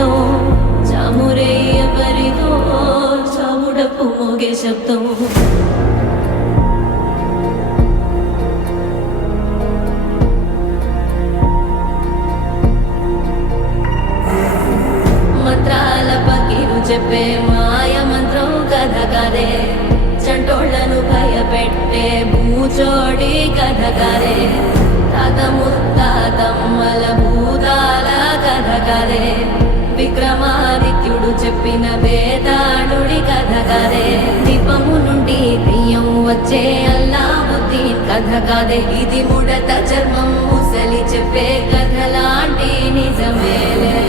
శబ్దం చామురయ్య పరితో చాముడప్పు మోగే శబ్దం మంత్రాల పకిరు చెప్పే మాయ మంత్రం కథ కదే చంటోళ్లను భయపెట్టే భూచోడి కథ కదే తాత ముత్తాతమ్మల భూతాల కథ కదే విక్రమాదిత్యుడు చెప్పిన వేదాళుడి కథ కదే దీపము నుండి దెయ్యం వచ్చే అల్లావుద్దీన్ కథ కదే ఇది ముడత చర్మం ముసలి చెప్పే కథ లాంటి నిజమేలే